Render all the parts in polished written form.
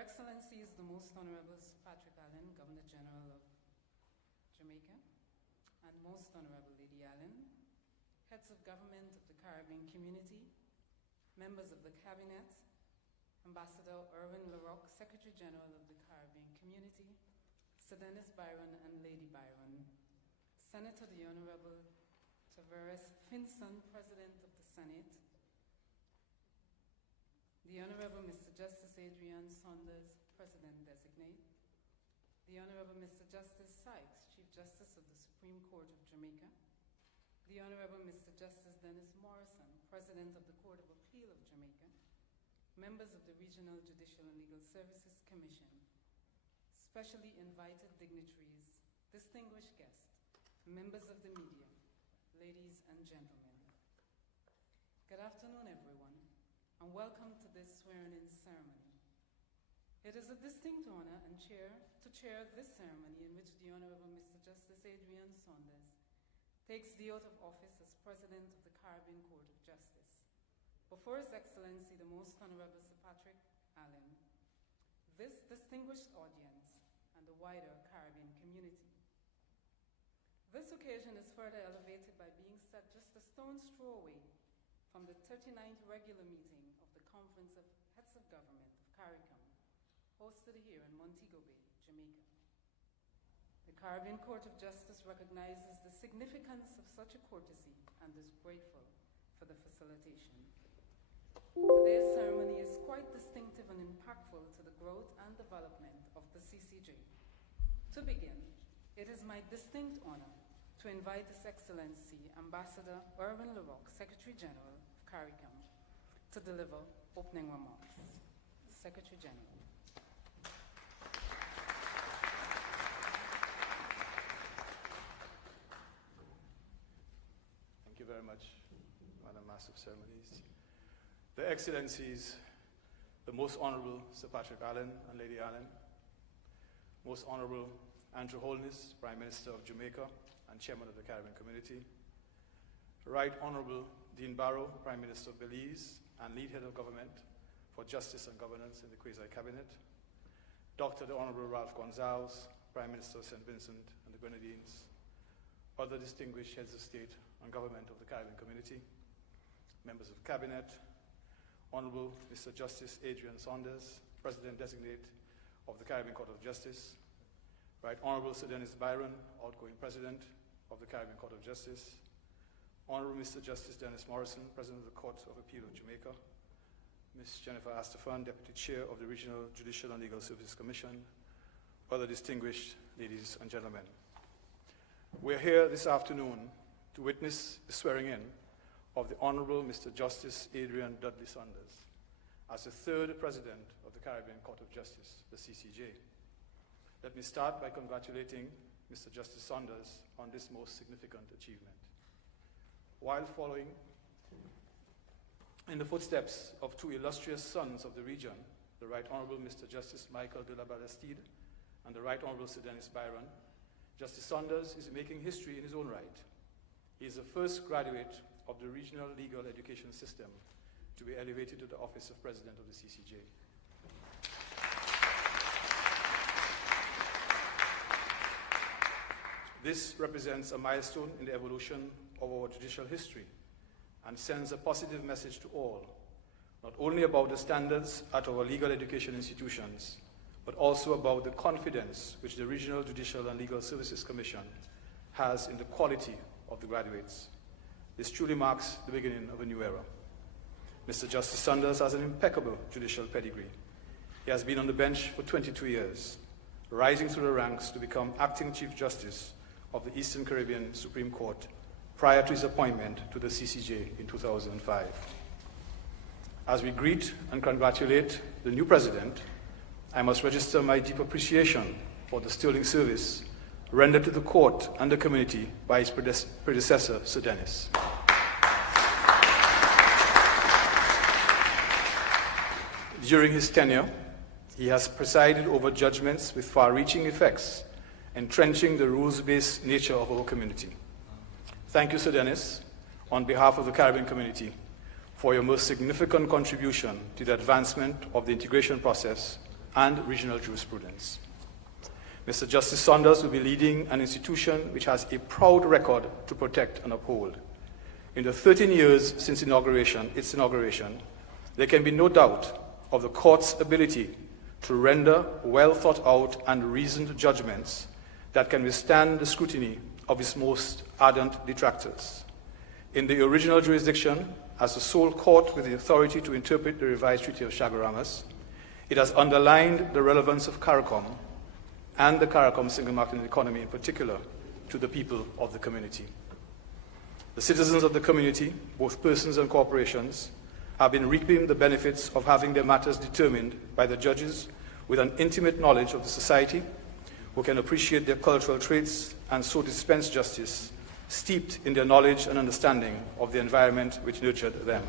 Excellencies, the Most Honourable Sir Patrick Allen, Governor-General of Jamaica, and Most Honourable Lady Allen, heads of government of the Caribbean community, members of the Cabinet, Ambassador Erwin LaRocque, Secretary-General of the Caribbean community, Sir Dennis Byron and Lady Byron, Senator the Honourable Tavares Finson, President of the Senate, the Honourable Mr. Justice Adrian Saunders, President-Designate, the Honourable Mr. Justice Sykes, Chief Justice of the Supreme Court of Jamaica, the Honourable Mr. Justice Dennis Morrison, President of the Court of Appeal of Jamaica, members of the Regional Judicial and Legal Services Commission, specially invited dignitaries, distinguished guests, members of the media, ladies and gentlemen. Good afternoon, everyone, and welcome to this swearing-in ceremony. It is a distinct honor and to chair this ceremony in which the Honourable Mr. Justice Adrian Saunders takes the oath of office as President of the Caribbean Court of Justice before His Excellency the Most Honourable Sir Patrick Allen, this distinguished audience, and the wider Caribbean community. This occasion is further elevated by being set just a stone's throw away from the 39th regular meeting of the Conference of Heads of Government of CARICOM, hosted here in Montego Bay, Jamaica. The Caribbean Court of Justice recognizes the significance of such a courtesy and is grateful for the facilitation. Today's ceremony is quite distinctive and impactful to the growth and development of the CCJ. To begin, it is my distinct honor to invite His Excellency Ambassador Erwin LaRocque, Secretary-General of CARICOM, to deliver opening remarks. Secretary-General. Thank you very much, Madam Master of Ceremonies. The Excellencies, the Most Honourable Sir Patrick Allen and Lady Allen, Most Honourable Andrew Holness, Prime Minister of Jamaica and Chairman of the Caribbean Community, Right Honourable Dean Barrow, Prime Minister of Belize and Lead Head of Government for Justice and Governance in the Quasi-Cabinet, Dr. the Honourable Ralph Gonzalez, Prime Minister of St. Vincent and the Grenadines, other distinguished heads of state and government of the Caribbean Community, members of Cabinet, Honourable Mr. Justice Adrian Saunders, President-Designate of the Caribbean Court of Justice, Right Honourable Sir Dennis Byron, outgoing President of the Caribbean Court of Justice, Honourable Mr. Justice Dennis Morrison, President of the Court of Appeal of Jamaica, Ms. Jennifer Astafan, Deputy Chair of the Regional Judicial and Legal Services Commission, other distinguished ladies and gentlemen. We're here this afternoon to witness the swearing-in of the Honourable Mr. Justice Adrian Dudley Saunders as the third President of the Caribbean Court of Justice, the CCJ. Let me start by congratulating Mr. Justice Saunders on this most significant achievement. While following in the footsteps of two illustrious sons of the region, the Right Honourable Mr. Justice Michael de la Ballestide and the Right Honourable Sir Dennis Byron, Justice Saunders is making history in his own right. He is the first graduate of the regional legal education system to be elevated to the office of President of the CCJ. This represents a milestone in the evolution of our judicial history and sends a positive message to all, not only about the standards at our legal education institutions, but also about the confidence which the Regional Judicial and Legal Services Commission has in the quality of the graduates. This truly marks the beginning of a new era. Mr. Justice Saunders has an impeccable judicial pedigree. He has been on the bench for 22 years, rising through the ranks to become Acting Chief Justice of the Eastern Caribbean Supreme Court prior to his appointment to the CCJ in 2005. As we greet and congratulate the new President, I must register my deep appreciation for the sterling service rendered to the court and the community by his predecessor, Sir Dennis. During his tenure, he has presided over judgments with far-reaching effects, entrenching the rules-based nature of our community. Thank you, Sir Dennis, on behalf of the Caribbean community, for your most significant contribution to the advancement of the integration process and regional jurisprudence. Mr. Justice Saunders will be leading an institution which has a proud record to protect and uphold. In the 13 years since its inauguration, there can be no doubt of the court's ability to render well thought out and reasoned judgments that can withstand the scrutiny of its most ardent detractors. In the original jurisdiction, as the sole court with the authority to interpret the revised Treaty of Chaguaramas, it has underlined the relevance of CARICOM and the CARICOM single market economy in particular to the people of the community. The citizens of the community, both persons and corporations, have been reaping the benefits of having their matters determined by the judges with an intimate knowledge of the society, who can appreciate their cultural traits and so dispense justice, steeped in their knowledge and understanding of the environment which nurtured them.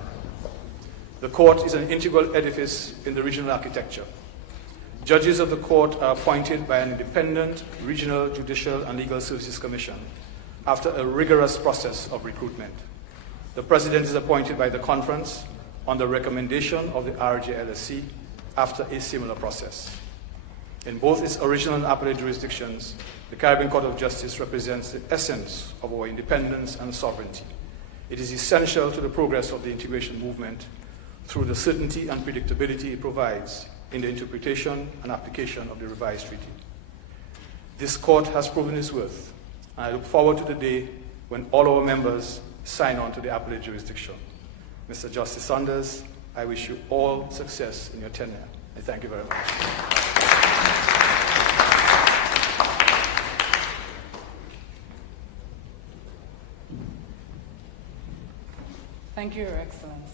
The court is an integral edifice in the regional architecture. Judges of the court are appointed by an independent regional judicial and legal services commission after a rigorous process of recruitment. The president is appointed by the conference on the recommendation of the RJLSC after a similar process. In both its original and appellate jurisdictions, the Caribbean Court of Justice represents the essence of our independence and sovereignty. It is essential to the progress of the integration movement through the certainty and predictability it provides in the interpretation and application of the revised treaty. This court has proven its worth, and I look forward to the day when all our members sign on to the appellate jurisdiction. Mr. Justice Saunders, I wish you all success in your tenure. I thank you very much. Thank you, Your Excellency.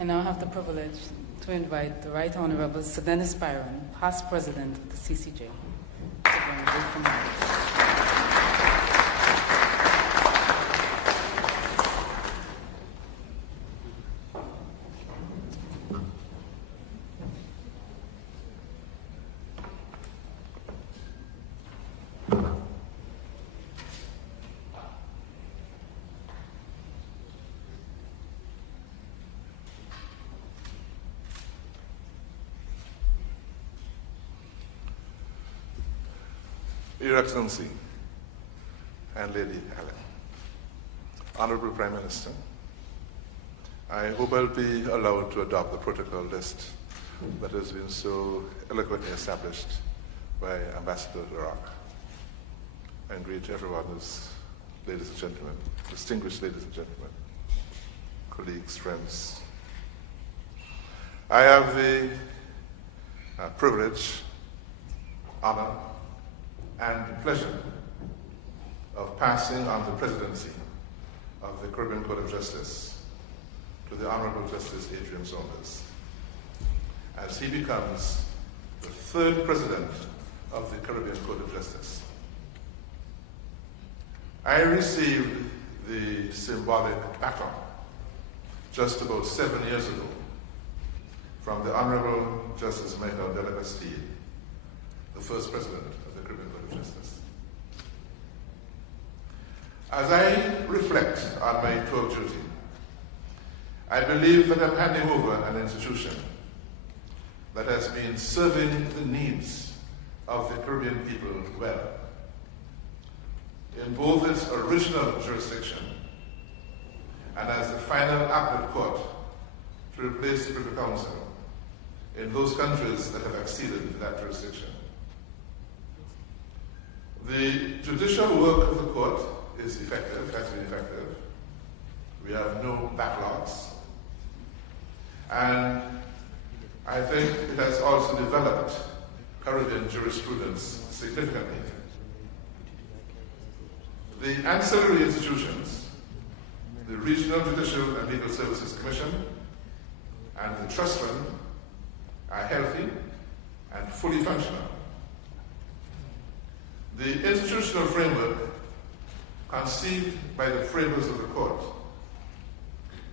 I now have the privilege to invite the Right Honourable Sir Dennis Byron, past President of the CCJ, to bring a brief remarks. Your Excellency and Lady Helen, Honourable Prime Minister, I hope I'll be allowed to adopt the protocol list that has been so eloquently established by Ambassador Larocque. And greet everyone, ladies and gentlemen, distinguished ladies and gentlemen, colleagues, friends. I have the privilege, honor, and the pleasure of passing on the presidency of the Caribbean Court of Justice to the Honourable Justice Adrian Saunders, as he becomes the third president of the Caribbean Court of Justice. I received the symbolic baton just about 7 years ago from the Honourable Justice Michael de la Bastille, the first president of the Caribbean Court of Justice. As I reflect on my tour of duty, I believe that I'm handing over an institution that has been serving the needs of the Caribbean people well, in both its original jurisdiction and as the final appellate court to replace the Privy Council in those countries that have acceded to that jurisdiction. The judicial work of the court is effective, has been effective. We have no backlogs. And I think it has also developed Caribbean jurisprudence significantly. The ancillary institutions, the Regional Judicial and Legal Services Commission and the Trust Fund, are healthy and fully functional. The institutional framework conceived by the framers of the court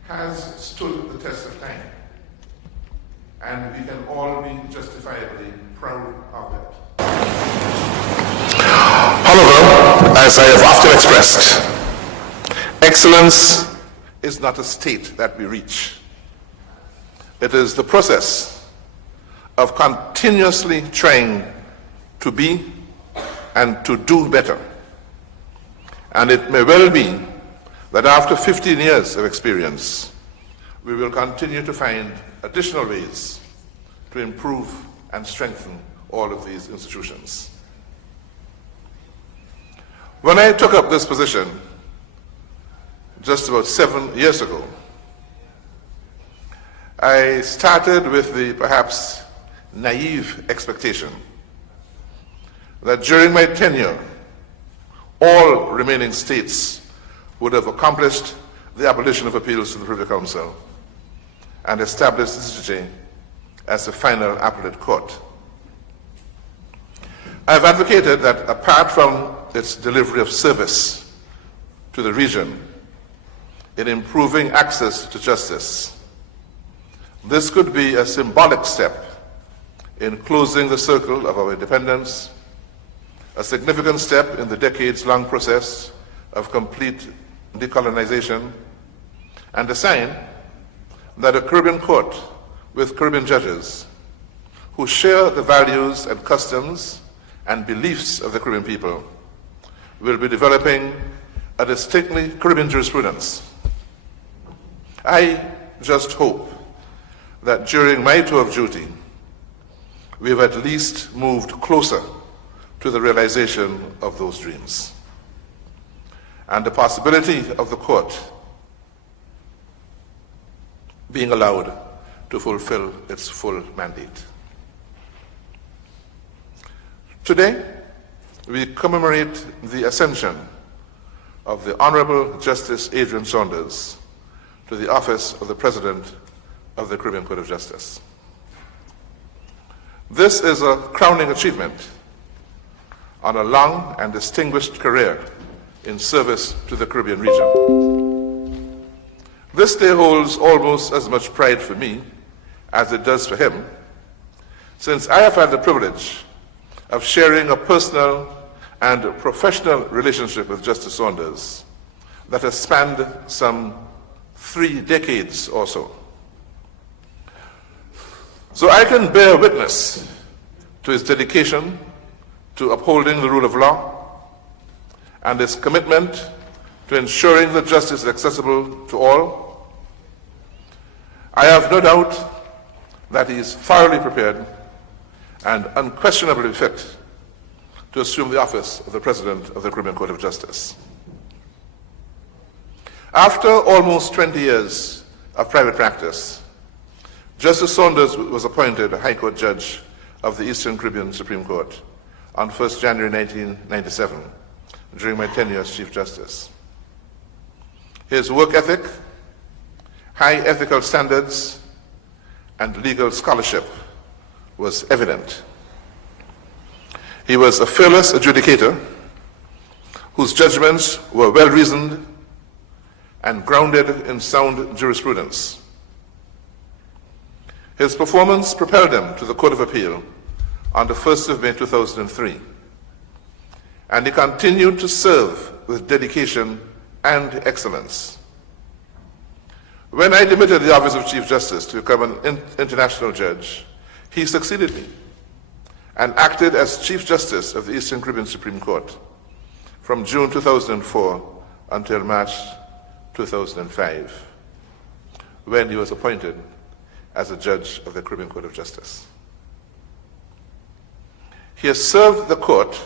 has stood the test of time, and we can all be justifiably proud of it. However, as I have often expressed, excellence is not a state that we reach. It is the process of continuously trying to be and to do better. And it may well be that after 15 years of experience, we will continue to find additional ways to improve and strengthen all of these institutions. When I took up this position just about 7 years ago, I started with the perhaps naive expectation that during my tenure, all remaining states would have accomplished the abolition of appeals to the Privy Council and established the PBCJ as the final appellate court. I have advocated that apart from its delivery of service to the region in improving access to justice, this could be a symbolic step in closing the circle of our independence, a significant step in the decades-long process of complete decolonization, and a sign that a Caribbean court with Caribbean judges who share the values and customs and beliefs of the Caribbean people will be developing a distinctly Caribbean jurisprudence. I just hope that during my tour of duty, we have at least moved closer to the realization of those dreams and the possibility of the court being allowed to fulfill its full mandate. Today, we commemorate the ascension of the Honourable Justice Adrian Saunders to the office of the President of the Caribbean Court of Justice. This is a crowning achievement on a long and distinguished career in service to the Caribbean region. This day holds almost as much pride for me as it does for him, since I have had the privilege of sharing a personal and professional relationship with Justice Saunders that has spanned some 3 decades or so. So I can bear witness to his dedication to upholding the rule of law and his commitment to ensuring that justice is accessible to all. I have no doubt that he is thoroughly prepared and unquestionably fit to assume the office of the President of the Caribbean Court of Justice. After almost 20 years of private practice, Justice Saunders was appointed a High Court Judge of the Eastern Caribbean Supreme Court on 1st January 1997 during my tenure as Chief Justice. His work ethic, high ethical standards, and legal scholarship was evident. He was a fearless adjudicator whose judgments were well-reasoned and grounded in sound jurisprudence. His performance propelled him to the Court of Appeal on the 1st of May 2003, and he continued to serve with dedication and excellence. When I demitted the office of Chief Justice to become an international judge, he succeeded me and acted as Chief Justice of the Eastern Caribbean Supreme Court from June 2004 until March 2005, when he was appointed as a judge of the Caribbean Court of Justice. He has served the court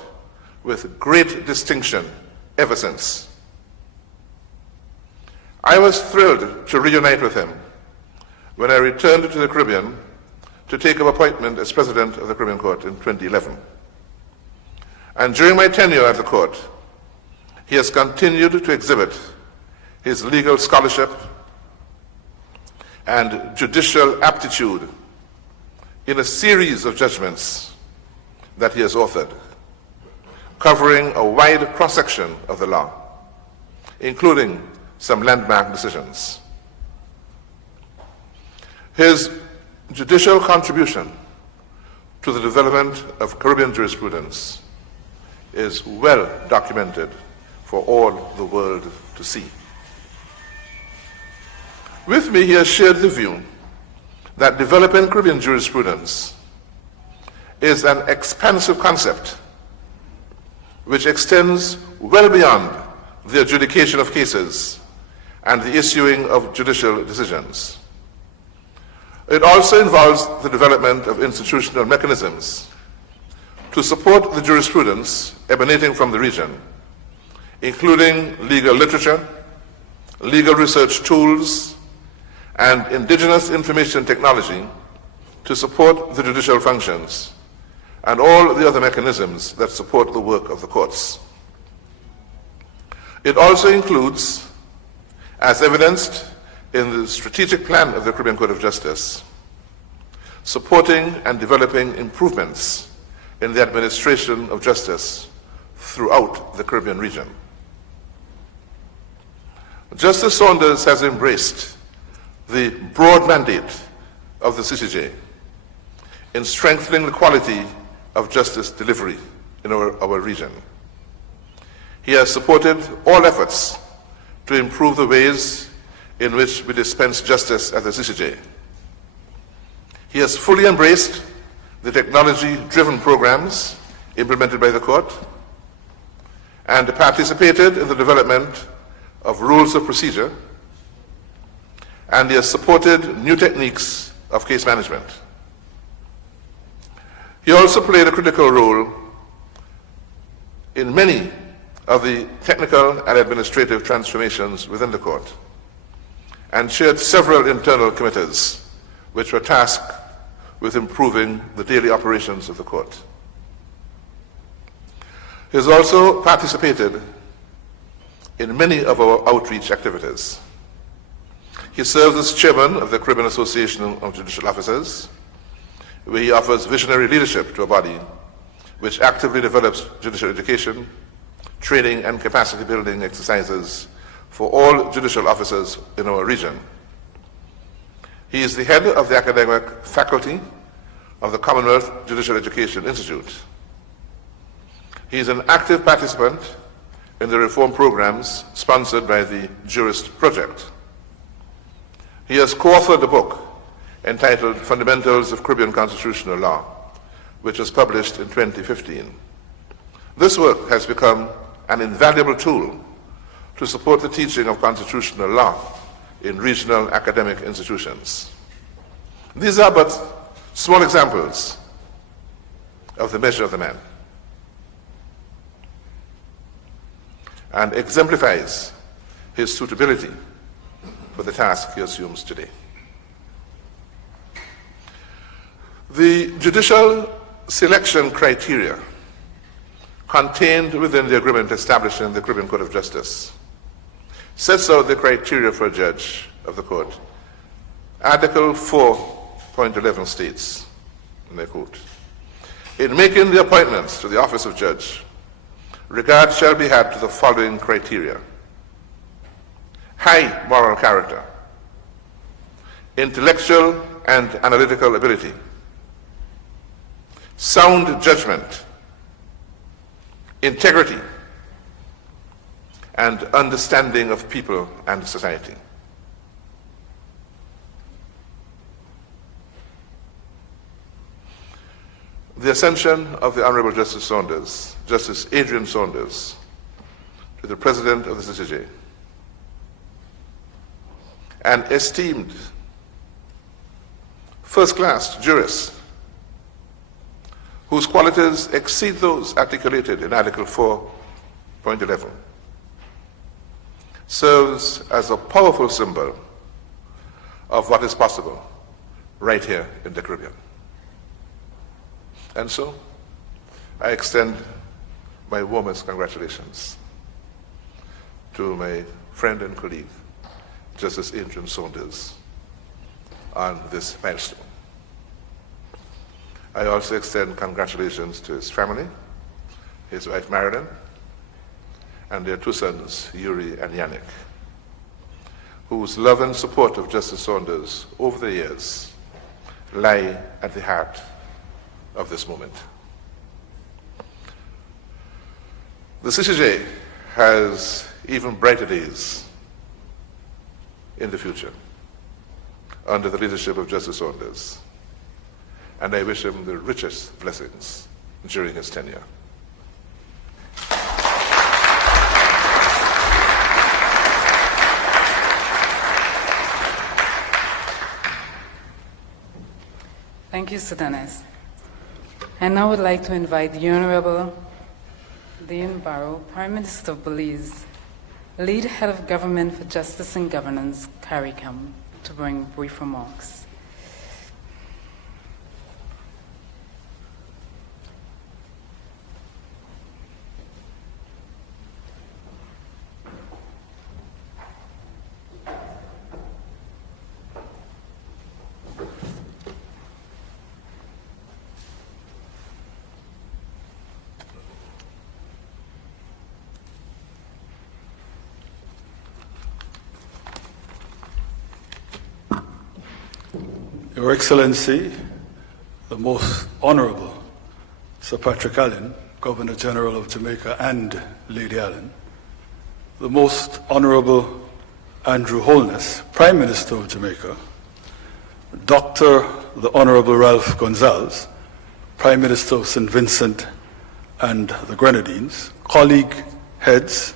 with great distinction ever since. I was thrilled to reunite with him when I returned to the Caribbean to take up appointment as President of the Caribbean Court in 2011. And during my tenure at the court, he has continued to exhibit his legal scholarship and judicial aptitude in a series of judgments that he has authored, covering a wide cross-section of the law, including some landmark decisions. His judicial contribution to the development of Caribbean jurisprudence is well documented for all the world to see. With me, he has shared the view that developing Caribbean jurisprudence is an expansive concept which extends well beyond the adjudication of cases and the issuing of judicial decisions. It also involves the development of institutional mechanisms to support the jurisprudence emanating from the region, including legal literature, legal research tools, and indigenous information technology to support the judicial functions, and all the other mechanisms that support the work of the courts. It also includes, as evidenced in the strategic plan of the Caribbean Court of Justice, supporting and developing improvements in the administration of justice throughout the Caribbean region. Justice Saunders has embraced the broad mandate of the CCJ in strengthening the quality of justice delivery in our region. He has supported all efforts to improve the ways in which we dispense justice at the CCJ. He has fully embraced the technology-driven programs implemented by the court and participated in the development of rules of procedure, and he has supported new techniques of case management. He also played a critical role in many of the technical and administrative transformations within the court, and chaired several internal committees which were tasked with improving the daily operations of the court. He has also participated in many of our outreach activities. He serves as chairman of the Caribbean Association of Judicial Officers, where he offers visionary leadership to a body which actively develops judicial education, training and capacity building exercises for all judicial officers in our region. He is the head of the academic faculty of the Commonwealth Judicial Education Institute. He is an active participant in the reform programs sponsored by the Jurist Project. He has co-authored a book entitled Fundamentals of Caribbean Constitutional Law, which was published in 2015. This work has become an invaluable tool to support the teaching of constitutional law in regional academic institutions. These are but small examples of the measure of the man, and exemplifies his suitability for the task he assumes today. The judicial selection criteria contained within the agreement establishing the Caribbean Court of Justice sets out the criteria for a judge of the court. Article 4.11 states, and I quote, "In making the appointments to the office of judge, regard shall be had to the following criteria: high moral character, intellectual and analytical ability, sound judgment, integrity, and understanding of people and society." The ascension of the Honourable Justice Saunders, Justice Adrian Saunders, to the President of the CCJ, an esteemed, first-class jurist whose qualities exceed those articulated in Article 4.11, serves as a powerful symbol of what is possible right here in the Caribbean. And so, I extend my warmest congratulations to my friend and colleague, Justice Adrian Saunders, on this milestone. I also extend congratulations to his family, his wife Marilyn, and their two sons, Yuri and Yannick, whose love and support of Justice Saunders over the years lie at the heart of this moment. The CCJ has even brighter days in the future under the leadership of Justice Saunders, and I wish him the richest blessings during his tenure. Thank you, Sir Dennis. And now I would like to invite the Honourable Dean Barrow, Prime Minister of Belize, lead head of government for justice and governance, CARICOM, to bring brief remarks. Your Excellency, the Most Honourable Sir Patrick Allen, Governor General of Jamaica, and Lady Allen, the Most Honourable Andrew Holness, Prime Minister of Jamaica, Dr. the Honourable Ralph Gonsalves, Prime Minister of St. Vincent and the Grenadines, colleague heads,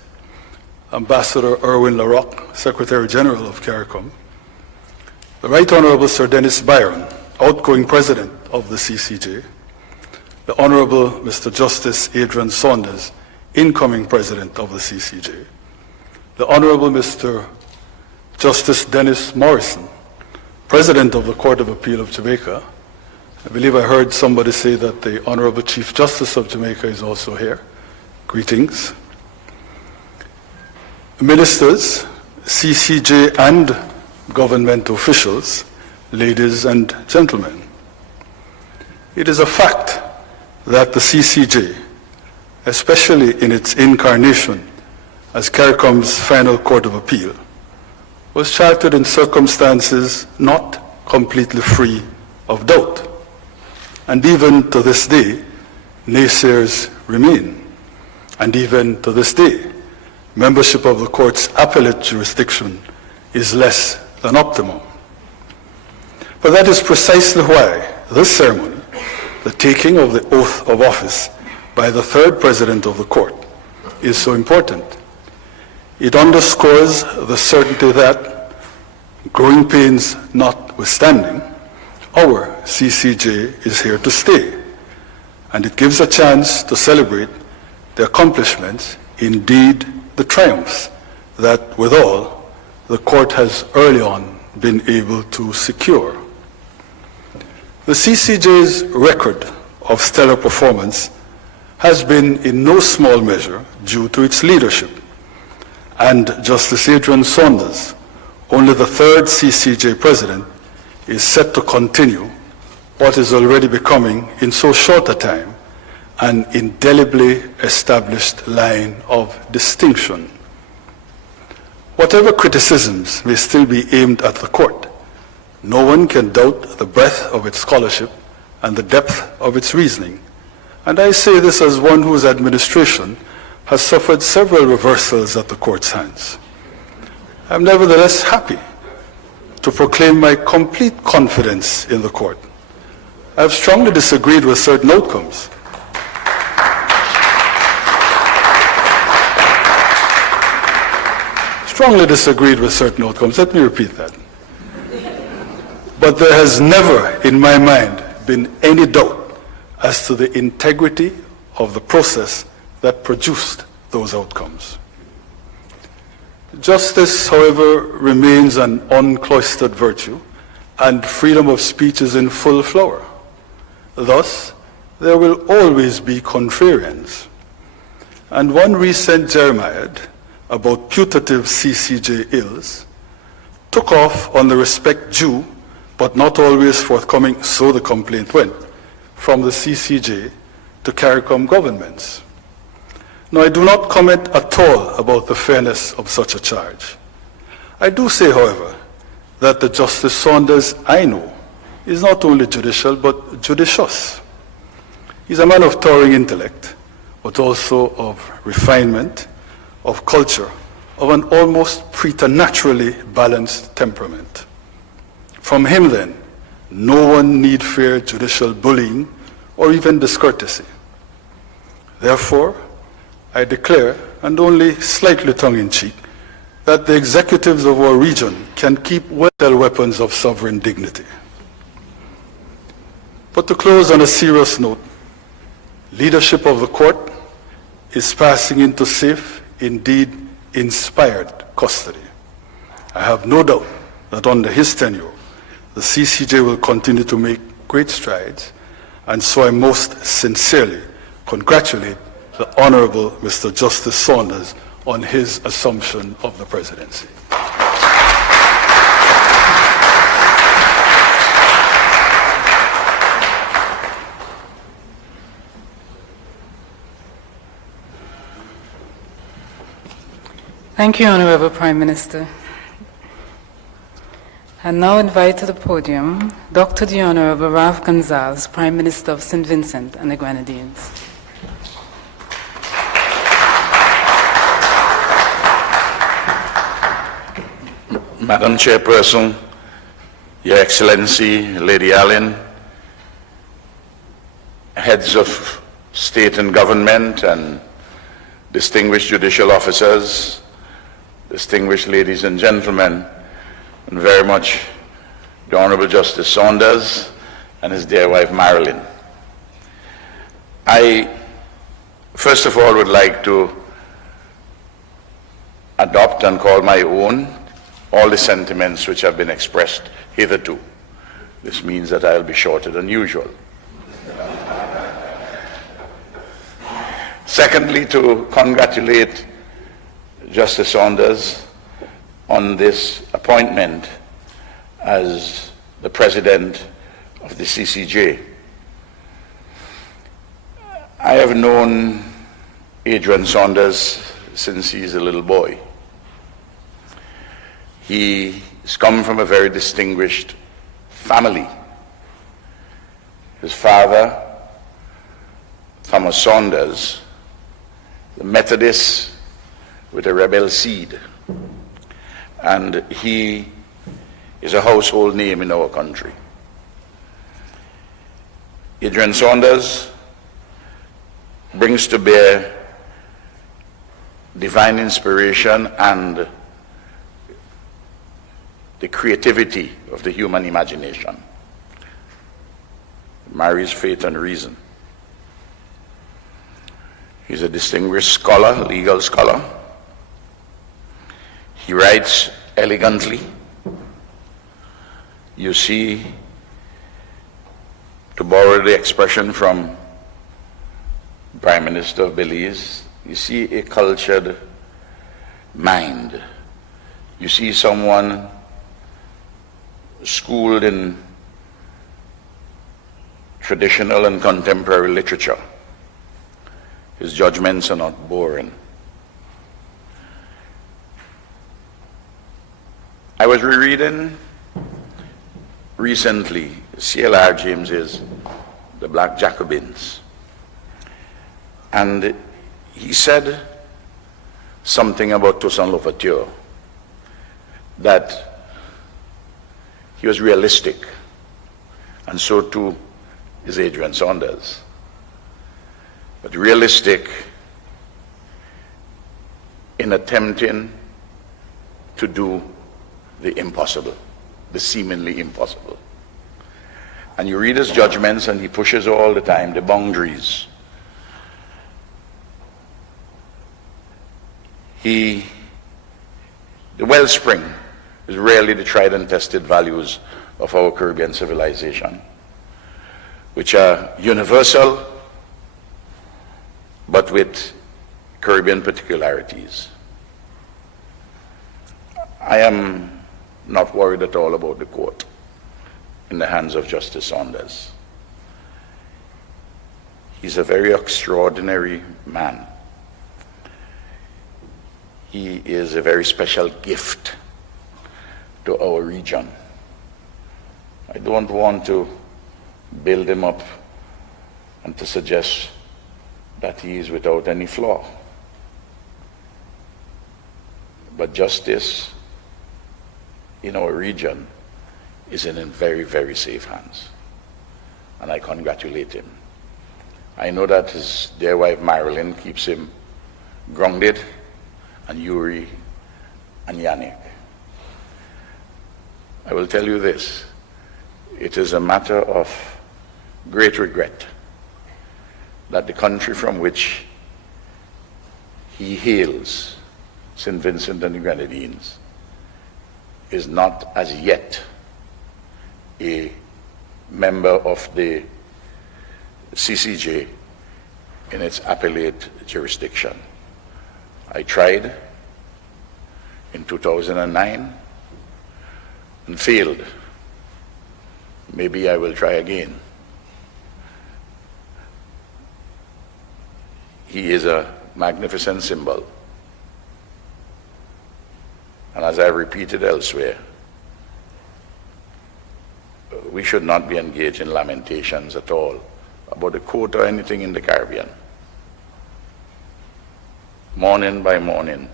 Ambassador Erwin LaRocque, Secretary General of CARICOM, the Right Honourable Sir Dennis Byron, outgoing President of the CCJ, the Honourable Mr. Justice Adrian Saunders, incoming President of the CCJ, the Honourable Mr. Justice Dennis Morrison, President of the Court of Appeal of Jamaica. I believe I heard somebody say that the Honourable Chief Justice of Jamaica is also here. Greetings. Ministers, CCJ and government officials, ladies and gentlemen. It is a fact that the CCJ, especially in its incarnation as CARICOM's final court of appeal, was chartered in circumstances not completely free of doubt. And even to this day, naysayers remain. And even to this day, membership of the court's appellate jurisdiction is less than optimum. But that is precisely why this ceremony, the taking of the oath of office by the third president of the court, is so important. It underscores the certainty that, growing pains notwithstanding, our CCJ is here to stay, and it gives a chance to celebrate the accomplishments, indeed the triumphs, that withal the court has early on been able to secure. The CCJ's record of stellar performance has been in no small measure due to its leadership, and Justice Adrian Saunders, only the third CCJ president, is set to continue what is already becoming, in so short a time, an indelibly established line of distinction. Whatever criticisms may still be aimed at the court, no one can doubt the breadth of its scholarship and the depth of its reasoning. And I say this as one whose administration has suffered several reversals at the court's hands. I am nevertheless happy to proclaim my complete confidence in the court. I have strongly disagreed with certain outcomes. Strongly disagreed with certain outcomes. Let me repeat that. But there has never, in my mind, been any doubt as to the integrity of the process that produced those outcomes. Justice, however, remains an uncloistered virtue, and freedom of speech is in full flower. Thus, there will always be contrarians. And one recent jeremiad about putative CCJ ills took off on the respect due, but not always forthcoming, so the complaint went, from the CCJ to CARICOM governments. Now, I do not comment at all about the fairness of such a charge. I do say, however, that the Justice Saunders I know is not only judicial, but judicious. He's a man of towering intellect, but also of refinement, of culture, of an almost preternaturally balanced temperament. From him, then, no one need fear judicial bullying or even discourtesy. Therefore, I declare, and only slightly tongue-in-cheek, that the executives of our region can keep well weapons of sovereign dignity. But to close on a serious note, leadership of the court is passing into safe, indeed inspired custody. I have no doubt that under his tenure, the CCJ will continue to make great strides, and so I most sincerely congratulate the Honourable Mr. Justice Saunders on his assumption of the presidency. Thank you, Honourable Prime Minister. I now invite to the podium Dr. the Honourable Ralph Gonzalez, Prime Minister of St. Vincent and the Grenadines. Madam Chairperson, Your Excellency, Lady Allen, heads of state and government and distinguished judicial officers, distinguished ladies and gentlemen, and very much the Honourable Justice Saunders and his dear wife Marilyn. I first of all would like to adopt and call my own all the sentiments which have been expressed hitherto. This means that I'll be shorter than usual. Secondly, to congratulate Justice Saunders on this appointment as the President of the CCJ. I have known Adrian Saunders since he's a little boy. He's come from a very distinguished family. His father, Thomas Saunders, the Methodist with a rebel seed, and he is a household name in our country. Adrian Saunders brings to bear divine inspiration and the creativity of the human imagination. Marries faith and reason. He's a distinguished scholar, legal scholar. He writes elegantly. You see, to borrow the expression from Prime Minister of Belize, you see a cultured mind. You see someone schooled in traditional and contemporary literature. His judgments are not boring. I was rereading recently C.L.R. James's The Black Jacobins, and he said something about Toussaint Louverture, that he was realistic, and so too is Adrian Saunders. But realistic in attempting to do the impossible, the seemingly impossible. And you read his judgments and he pushes all the time the boundaries. The wellspring is really the tried and tested values of our Caribbean civilization, which are universal, but with Caribbean particularities. I am not worried at all about the court in the hands of Justice Saunders. He's a very extraordinary man. He is a very special gift to our region. I don't want to build him up and to suggest that he is without any flaw. But justice in our region is in very, very safe hands. And I congratulate him. I know that his dear wife Marilyn keeps him grounded, and Yuri and Yannick. I will tell you this, it is a matter of great regret that the country from which he hails, St. Vincent and the Grenadines, is not as yet a member of the CCJ in its appellate jurisdiction. I tried in 2009 and failed. Maybe I will try again. He is a magnificent symbol. And as I repeated elsewhere, we should not be engaged in lamentations at all about the court or anything in the Caribbean. Morning by morning,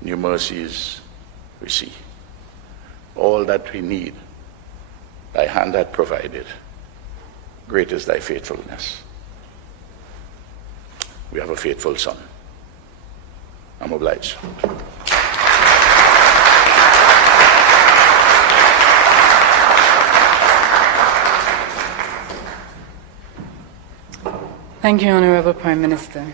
new mercies we see. All that we need, thy hand hath provided. Great is thy faithfulness. We have a faithful son. I'm obliged. Thank you, Honourable Prime Minister.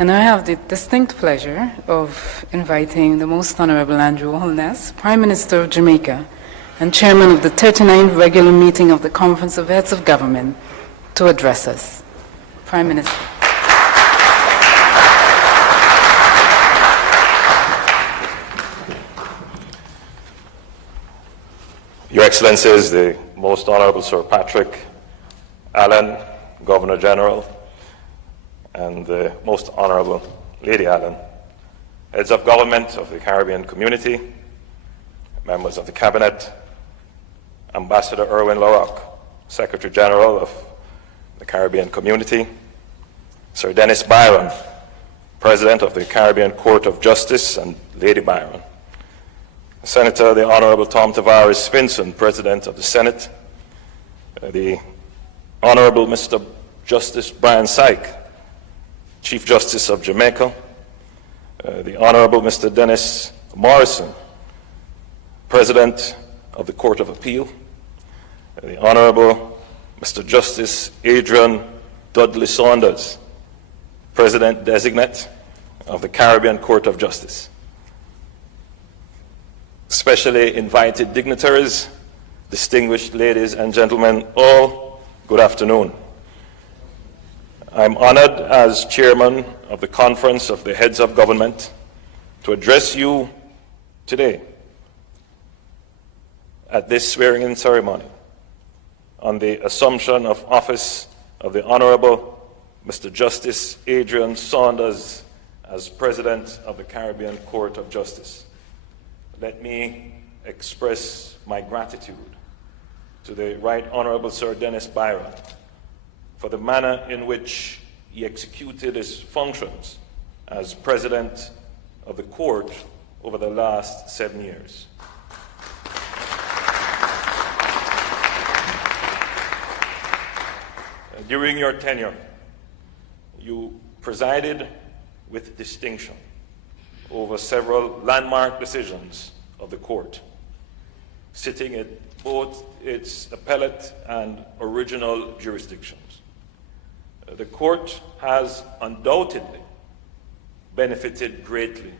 And I have the distinct pleasure of inviting the Most Honourable Andrew Holness, Prime Minister of Jamaica and Chairman of the 39th regular meeting of the Conference of Heads of Government, to address us. Prime Minister. Your Excellencies, the Most Honourable Sir Patrick Allen, Governor General, and the Most Honourable Lady Allen, Heads of Government of the Caribbean Community, members of the Cabinet, Ambassador Erwin LaRock, Secretary General of the Caribbean Community, Sir Dennis Byron, President of the Caribbean Court of Justice, and Lady Byron, Senator the Honourable Tom Tavares Finson, President of the Senate, the Honourable Mr. Justice Brian Syke, Chief Justice of Jamaica, the Honourable Mr. Dennis Morrison, President of the Court of Appeal, the Honourable Mr. Justice Adrian Dudley Saunders, President-designate of the Caribbean Court of Justice, specially invited dignitaries, distinguished ladies and gentlemen, all, good afternoon. I'm honored as chairman of the Conference of the Heads of Government to address you today at this swearing-in ceremony on the assumption of office of the Honourable Mr. Justice Adrian Saunders as President of the Caribbean Court of Justice. Let me express my gratitude to the Right Honourable Sir Dennis Byron for the manner in which he executed his functions as President of the Court over the last 7 years. During your tenure, you presided with distinction over several landmark decisions of the Court, sitting at both its appellate and original jurisdictions. The Court has undoubtedly benefited greatly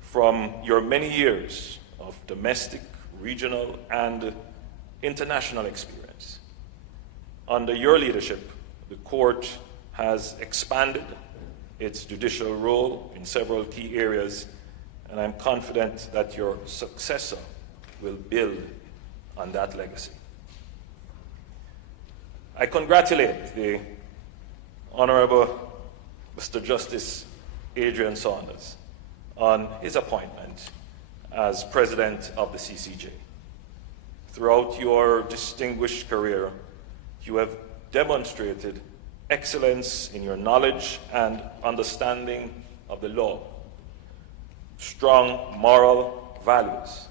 from your many years of domestic, regional, and international experience. Under your leadership, the Court has expanded its judicial role in several key areas, and I'm confident that your successor will build on that legacy. I congratulate the Honourable Mr. Justice Adrian Saunders on his appointment as President of the CCJ. Throughout your distinguished career, you have demonstrated excellence in your knowledge and understanding of the law, strong moral values,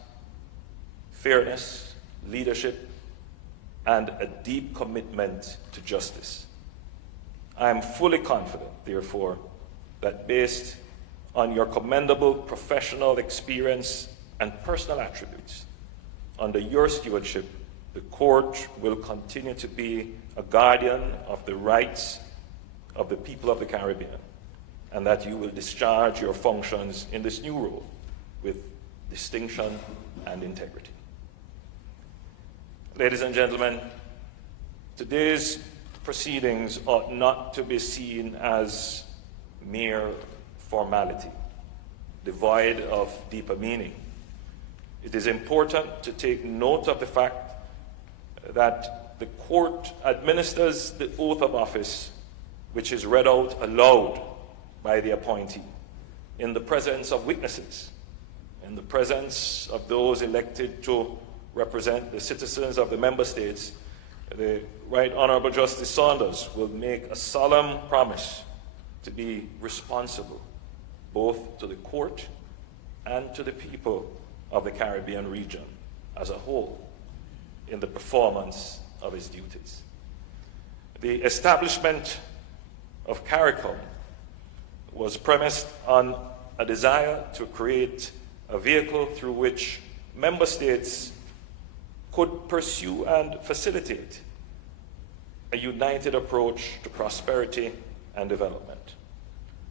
fairness, leadership, and a deep commitment to justice. I am fully confident, therefore, that based on your commendable professional experience and personal attributes, under your stewardship, the court will continue to be a guardian of the rights of the people of the Caribbean, and that you will discharge your functions in this new role with distinction and integrity. Ladies and gentlemen, today's proceedings ought not to be seen as mere formality, devoid of deeper meaning. It is important to take note of the fact that the court administers the oath of office, which is read out aloud by the appointee in the presence of witnesses, in the presence of those elected to represent the citizens of the member states. The Right Honourable Justice Saunders will make a solemn promise to be responsible both to the court and to the people of the Caribbean region as a whole in the performance of his duties. The establishment of CARICOM was premised on a desire to create a vehicle through which member states could pursue and facilitate a united approach to prosperity and development.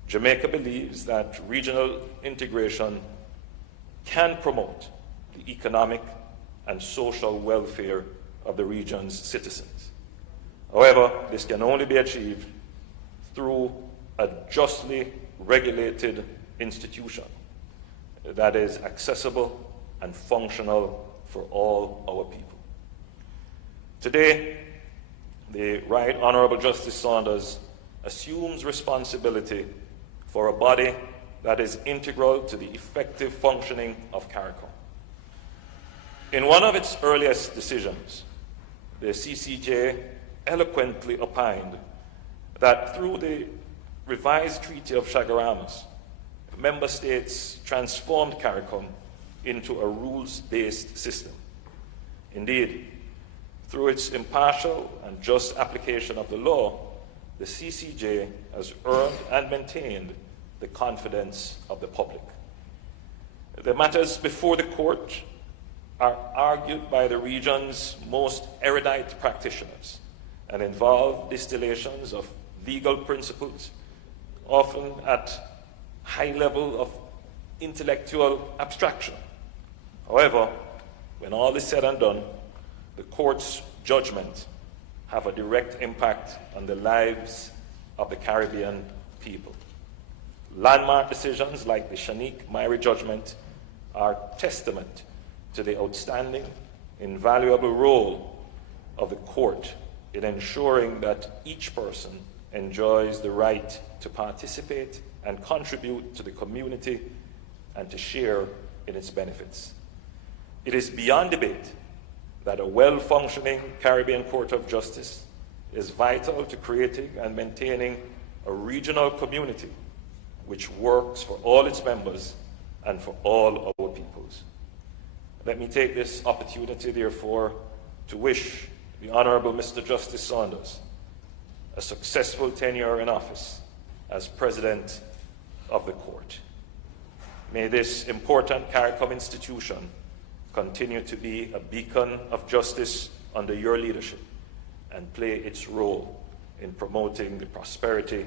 Jamaica believes that regional integration can promote the economic and social welfare of the region's citizens. However, this can only be achieved through a justly regulated institution that is accessible and functional for all our people. Today, the Right Honourable Justice Saunders assumes responsibility for a body that is integral to the effective functioning of CARICOM. In one of its earliest decisions, the CCJ eloquently opined that through the revised Treaty of Chaguaramas, member states transformed CARICOM into a rules-based system. Indeed, through its impartial and just application of the law, the CCJ has earned and maintained the confidence of the public. The matters before the court are argued by the region's most erudite practitioners and involve distillations of legal principles, often at high level of intellectual abstraction. However, when all is said and done, the court's judgment have a direct impact on the lives of the Caribbean people. Landmark decisions like the Shanique Myrie judgment are testament to the outstanding, invaluable role of the court in ensuring that each person enjoys the right to participate and contribute to the community and to share in its benefits. It is beyond debate that a well-functioning Caribbean Court of Justice is vital to creating and maintaining a regional community which works for all its members and for all our peoples. Let me take this opportunity, therefore, to wish the Honourable Mr. Justice Saunders a successful tenure in office as President of the Court. May this important CARICOM institution continue to be a beacon of justice under your leadership and play its role in promoting the prosperity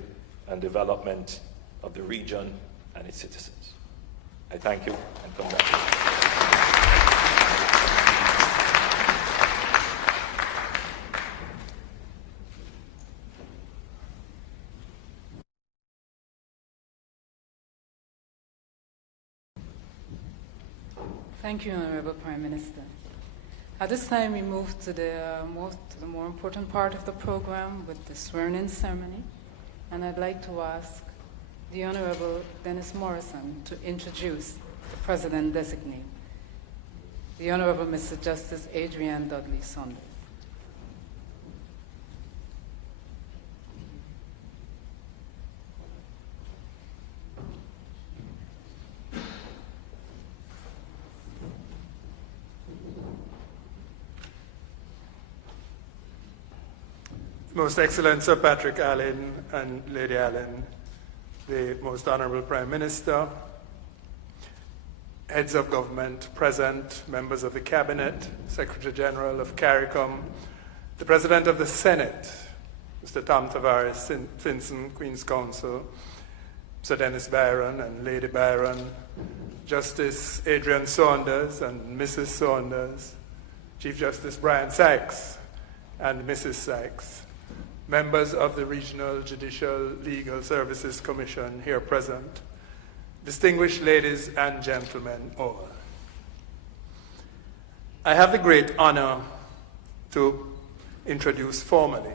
and development of the region and its citizens. I thank you and congratulate you. Thank you, Honourable Prime Minister. At this time, we move to the more important part of the program with the swearing-in ceremony, and I'd like to ask the Honourable Dennis Morrison to introduce President-designate, the Honourable Mr. Justice Adrian Dudley Saunders. Most Excellent Sir Patrick Allen and Lady Allen, the Most Honourable Prime Minister, heads of government present, members of the Cabinet, Secretary General of CARICOM, the President of the Senate, Mr. Tom Tavares Finson, Queen's Counsel, Sir Dennis Byron and Lady Byron, Justice Adrian Saunders and Mrs. Saunders, Chief Justice Brian Sykes and Mrs. Sykes, members of the Regional Judicial Legal Services Commission here present, distinguished ladies and gentlemen all. I have the great honor to introduce formally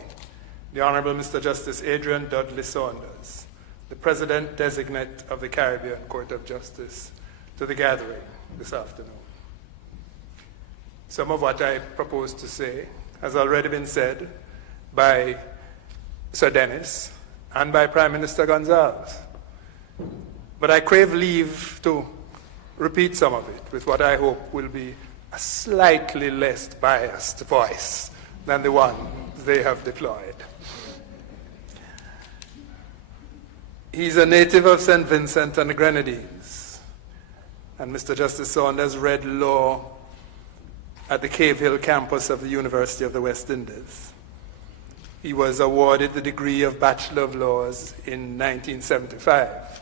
the Honourable Mr. Justice Adrian Dudley Saunders, the President-designate of the Caribbean Court of Justice, to the gathering this afternoon. Some of what I propose to say has already been said by Sir Dennis and by Prime Minister Gonzalez. But I crave leave to repeat some of it with what I hope will be a slightly less biased voice than the one they have deployed. He's a native of St. Vincent and the Grenadines, and Mr. Justice Saunders read law at the Cave Hill campus of the University of the West Indies. He was awarded the degree of Bachelor of Laws in 1975,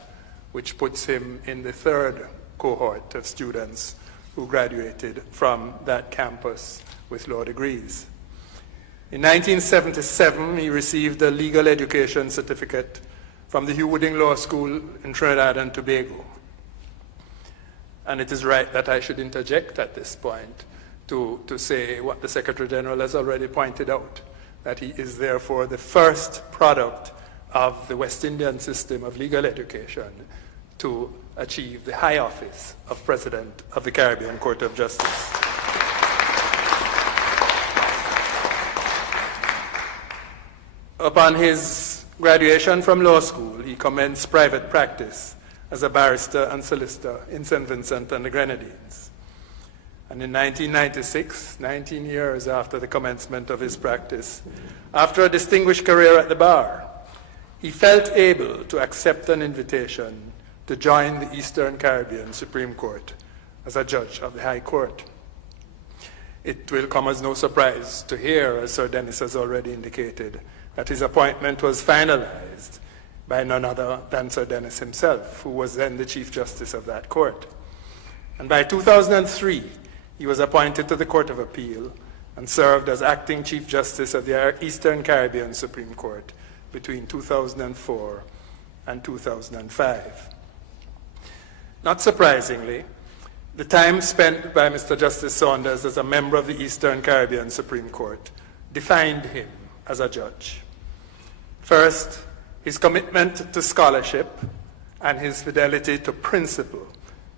which puts him in the third cohort of students who graduated from that campus with law degrees. In 1977, he received a legal education certificate from the Hugh Wooding Law School in Trinidad and Tobago. And it is right that I should interject at this point to say what the Secretary General has already pointed out, that he is therefore the first product of the West Indian system of legal education to achieve the high office of President of the Caribbean Court of Justice. Upon his graduation from law school, he commenced private practice as a barrister and solicitor in St. Vincent and the Grenadines. And in 1996, 19 years after the commencement of his practice, after a distinguished career at the bar, he felt able to accept an invitation to join the Eastern Caribbean Supreme Court as a judge of the High Court. It will come as no surprise to hear, as Sir Dennis has already indicated, that his appointment was finalized by none other than Sir Dennis himself, who was then the Chief Justice of that court. And by 2003, he was appointed to the Court of Appeal and served as acting Chief Justice of the Eastern Caribbean Supreme Court between 2004 and 2005. Not surprisingly, the time spent by Mr. Justice Saunders as a member of the Eastern Caribbean Supreme Court defined him as a judge. First, his commitment to scholarship and his fidelity to principle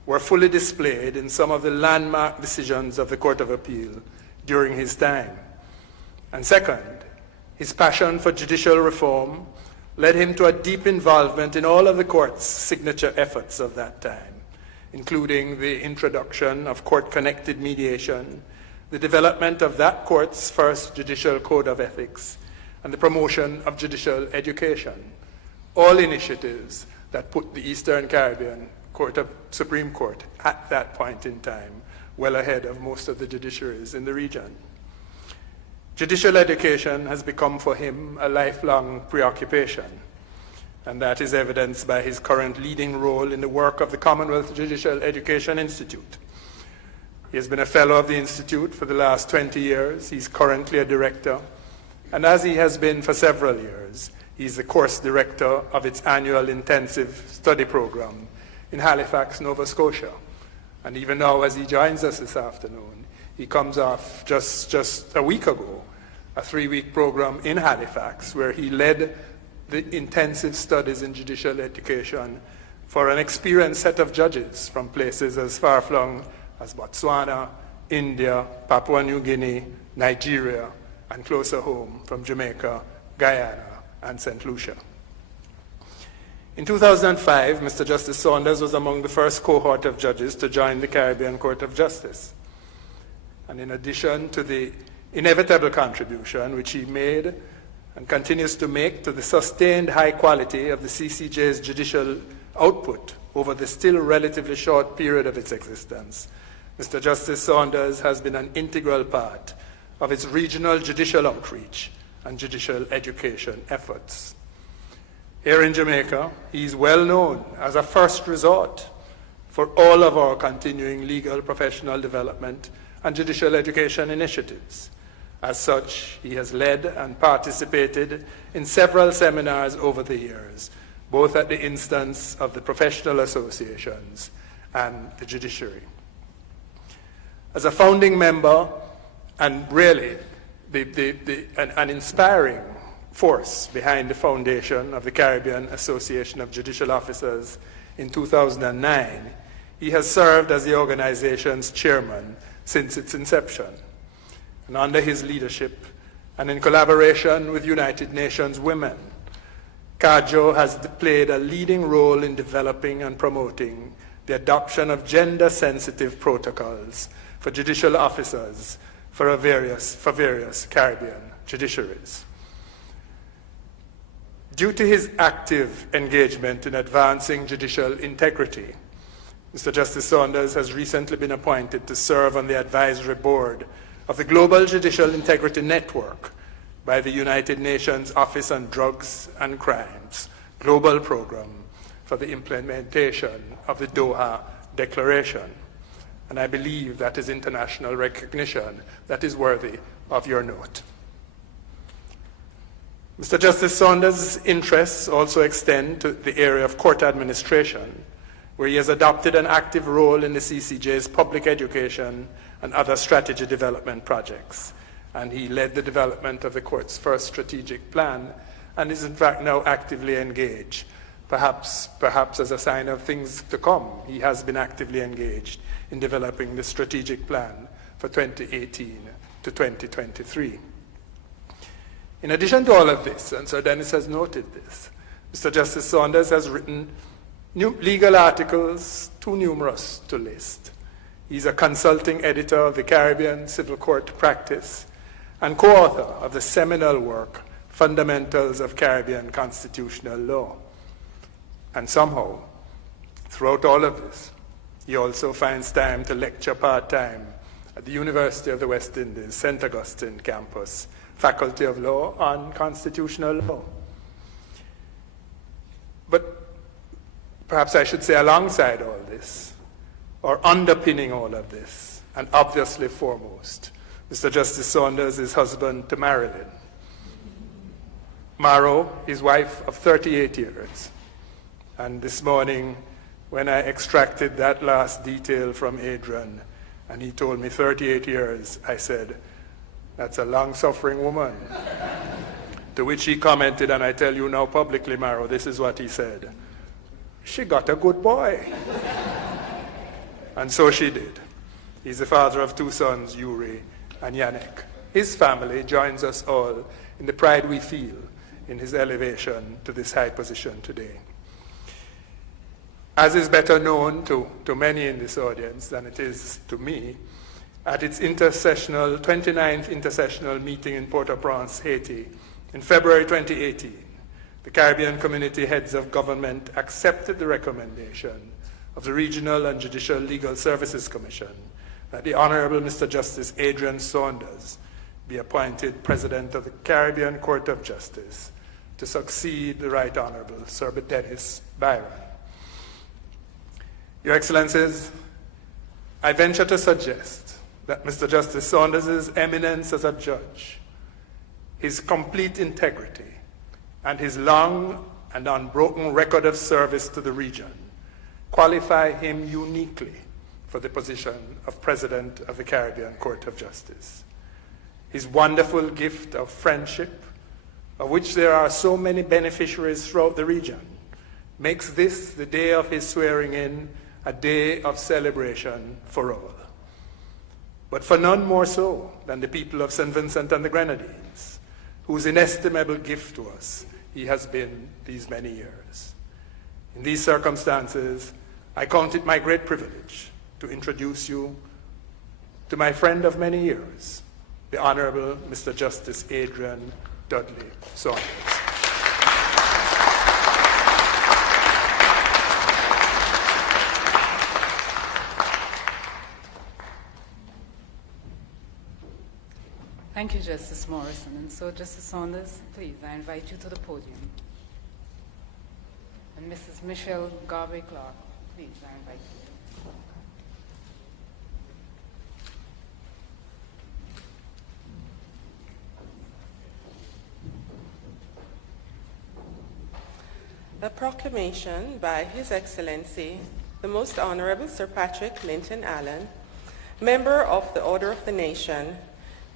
were fully displayed in some of the landmark decisions of the Court of Appeal during his time. And second, his passion for judicial reform led him to a deep involvement in all of the court's signature efforts of that time, including the introduction of court-connected mediation, the development of that court's first judicial code of ethics, and the promotion of judicial education, all initiatives that put the Eastern Caribbean Supreme Court at that point in time well ahead of most of the judiciaries in the region. Judicial education has become for him a lifelong preoccupation, and that is evidenced by his current leading role in the work of the Commonwealth Judicial Education Institute. He has been a fellow of the Institute for the last 20 years. He's currently a director, and as he has been for several years, he's the course director of its annual intensive study program in Halifax, Nova Scotia. And even now, as he joins us this afternoon, he comes off just a week ago, a 3-week program in Halifax, where he led the intensive studies in judicial education for an experienced set of judges from places as far-flung as Botswana, India, Papua New Guinea, Nigeria, and closer home from Jamaica, Guyana, and St. Lucia. In 2005, Mr. Justice Saunders was among the first cohort of judges to join the Caribbean Court of Justice. And in addition to the inevitable contribution which he made and continues to make to the sustained high quality of the CCJ's judicial output over the still relatively short period of its existence, Mr. Justice Saunders has been an integral part of its regional judicial outreach and judicial education efforts. Here in Jamaica, he is well known as a first resort for all of our continuing legal professional development and judicial education initiatives. As such, he has led and participated in several seminars over the years, both at the instance of the professional associations and the judiciary. As a founding member and really an inspiring force behind the foundation of the Caribbean Association of Judicial Officers in 2009, he has served as the organization's chairman since its inception. And under his leadership, and in collaboration with United Nations Women, CAJO has played a leading role in developing and promoting the adoption of gender-sensitive protocols for judicial officers for various Caribbean judiciaries. Due to his active engagement in advancing judicial integrity, Mr. Justice Saunders has recently been appointed to serve on the advisory board of the Global Judicial Integrity Network by the United Nations Office on Drugs and Crimes Global Program for the implementation of the Doha Declaration. And I believe that is international recognition that is worthy of your note. Mr. Justice Saunders' interests also extend to the area of court administration, where he has adopted an active role in the CCJ's public education and other strategy development projects. And he led the development of the court's first strategic plan and is in fact now actively engaged. Perhaps as a sign of things to come, he has been actively engaged in developing the strategic plan for 2018 to 2023. In addition to all of this, and Sir Dennis has noted this, Mr. Justice Saunders has written legal articles too numerous to list. He's a consulting editor of the Caribbean Civil Court Practice and co-author of the seminal work, Fundamentals of Caribbean Constitutional Law. And somehow, throughout all of this, he also finds time to lecture part-time at the University of the West Indies, St. Augustine campus, Faculty of Law on Constitutional Law. But perhaps I should say alongside all this, or underpinning all of this, and obviously foremost, Mr. Justice Saunders is husband to Marilyn. Maro, his wife of 38 years. And this morning, when I extracted that last detail from Adrian, and he told me 38 years, I said, "That's a long-suffering woman." To which he commented, and I tell you now publicly, Maro, this is what he said: "She got a good boy." And so she did. He's the father of two sons, Yuri and Yannick. His family joins us all in the pride we feel in his elevation to this high position today. As is better known to many in this audience than it is to me, at its 29th intercessional meeting in Port-au-Prince, Haiti, in February 2018, the Caribbean Community Heads of Government accepted the recommendation of the Regional and Judicial Legal Services Commission that the Honourable Mr. Justice Adrian Saunders be appointed President of the Caribbean Court of Justice to succeed the Right Honourable Sir Dennis Byron. Your Excellencies, I venture to suggest that Mr. Justice Saunders' eminence as a judge, his complete integrity, and his long and unbroken record of service to the region qualify him uniquely for the position of President of the Caribbean Court of Justice. His wonderful gift of friendship, of which there are so many beneficiaries throughout the region, makes this, the day of his swearing in, a day of celebration for all. But for none more so than the people of St. Vincent and the Grenadines, whose inestimable gift to us he has been these many years. In these circumstances, I count it my great privilege to introduce you to my friend of many years, the Honourable Mr. Justice Adrian Dudley Saunders. Thank you, Justice Morrison. And so, Justice Saunders, please, I invite you to the podium. And Mrs. Michelle Garvey-Clark, please, I invite you. A proclamation by His Excellency, the Most Honourable Sir Patrick Linton Allen, Member of the Order of the Nation,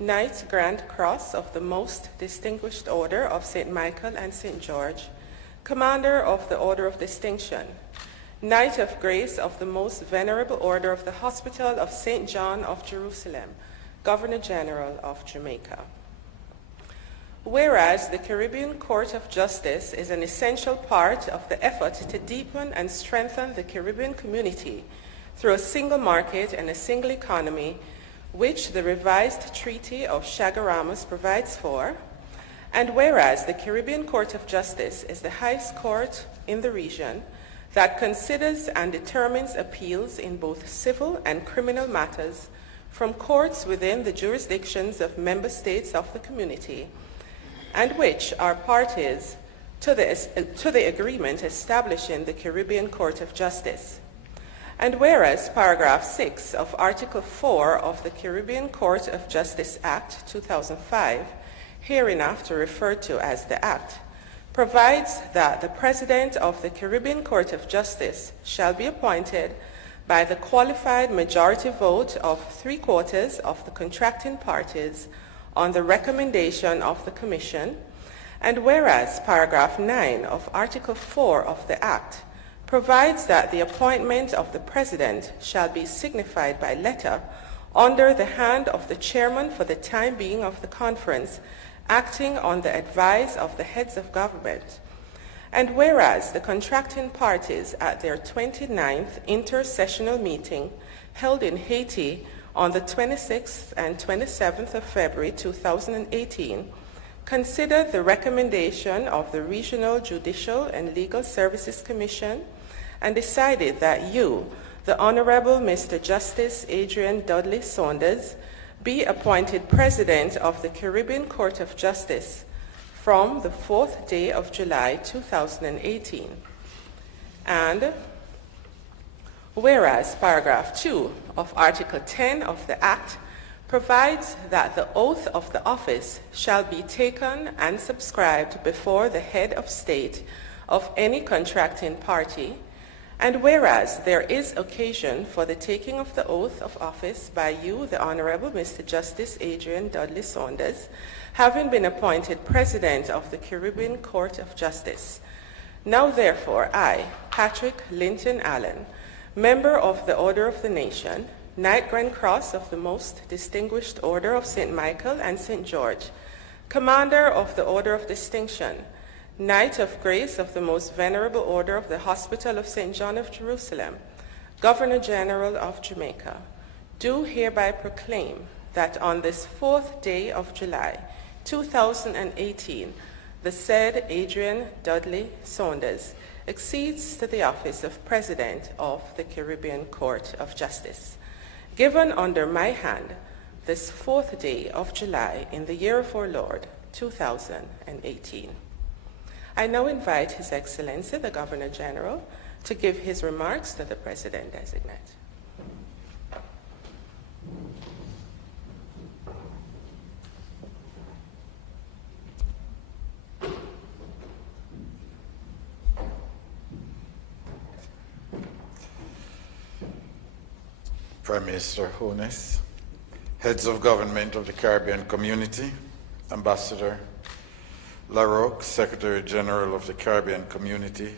Knight Grand Cross of the Most Distinguished Order of St. Michael and St. George, Commander of the Order of Distinction, Knight of Grace of the Most Venerable Order of the Hospital of St. John of Jerusalem, Governor General of Jamaica. Whereas the Caribbean Court of Justice is an essential part of the effort to deepen and strengthen the Caribbean community through a single market and a single economy, which the revised Treaty of Chaguaramas provides for, and whereas the Caribbean Court of Justice is the highest court in the region that considers and determines appeals in both civil and criminal matters from courts within the jurisdictions of member states of the community, and which are parties to the agreement establishing the Caribbean Court of Justice. And whereas paragraph 6 of Article 4 of the Caribbean Court of Justice Act 2005, hereinafter referred to as the Act, provides that the President of the Caribbean Court of Justice shall be appointed by the qualified majority vote of 3/4 of the contracting parties on the recommendation of the Commission, and whereas paragraph 9 of Article 4 of the Act provides that the appointment of the President shall be signified by letter under the hand of the Chairman for the time being of the conference, acting on the advice of the heads of government. And whereas the contracting parties at their 29th intersessional meeting held in Haiti on the 26th and 27th of February 2018, considered the recommendation of the Regional Judicial and Legal Services Commission and decided that you, the Honourable Mr. Justice Adrian Dudley Saunders, be appointed President of the Caribbean Court of Justice from the 4th day of July 2018. And whereas paragraph 2 of Article 10 of the Act provides that the oath of the office shall be taken and subscribed before the head of state of any contracting party, and whereas there is occasion for the taking of the oath of office by you, the Honourable Mr. Justice Adrian Dudley Saunders, having been appointed President of the Caribbean Court of Justice. Now therefore I, Patrick Linton Allen, Member of the Order of the Nation, Knight Grand Cross of the Most Distinguished Order of St. Michael and St. George, Commander of the Order of Distinction, Knight of Grace of the Most Venerable Order of the Hospital of St. John of Jerusalem, Governor General of Jamaica, do hereby proclaim that on this 4th day of July, 2018, the said Adrian Dudley Saunders accedes to the office of President of the Caribbean Court of Justice, given under my hand this 4th day of July in the year of our Lord, 2018. I now invite His Excellency, the Governor General, to give his remarks to the President-designate. Prime Minister Hones, heads of government of the Caribbean Community, Ambassador LaRocque, Secretary General of the Caribbean Community,